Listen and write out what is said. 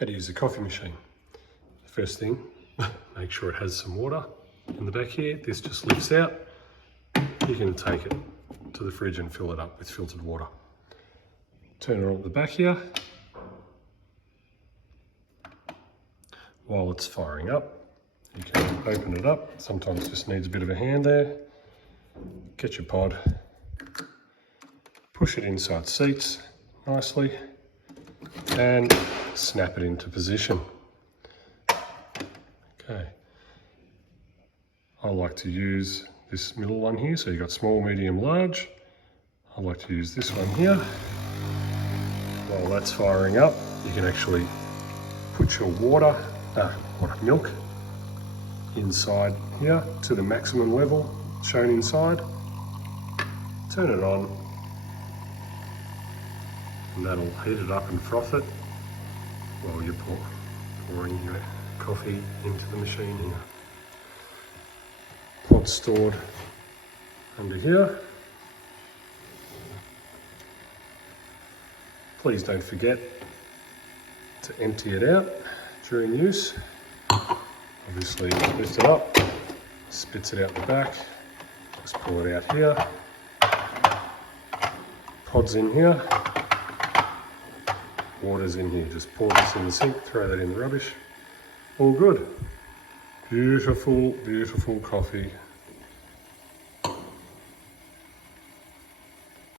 How to use a coffee machine. First thing, make sure it has some water in the back here. This just lifts out. You can take it to the fridge and fill it up with filtered water. Turn it on at the back here. While it's firing up, you can open it up. Sometimes it just needs a bit of a hand there. Get your pod, push it inside seats nicely, and snap it into position. Okay. I like to use this middle one here, so you've got small, medium, large. I like to use this one here. While that's firing up, you can actually put your milk inside here to the maximum level shown inside. Turn it on, and that'll heat it up and froth it while you're pouring your coffee into the machine here. Pod stored under here. Please don't forget to empty it out during use. Obviously lift it up, spits it out the back, just pull it out here. Pod's in here, water's in here. Just pour this in the sink, throw that in the rubbish. All good. Beautiful, beautiful coffee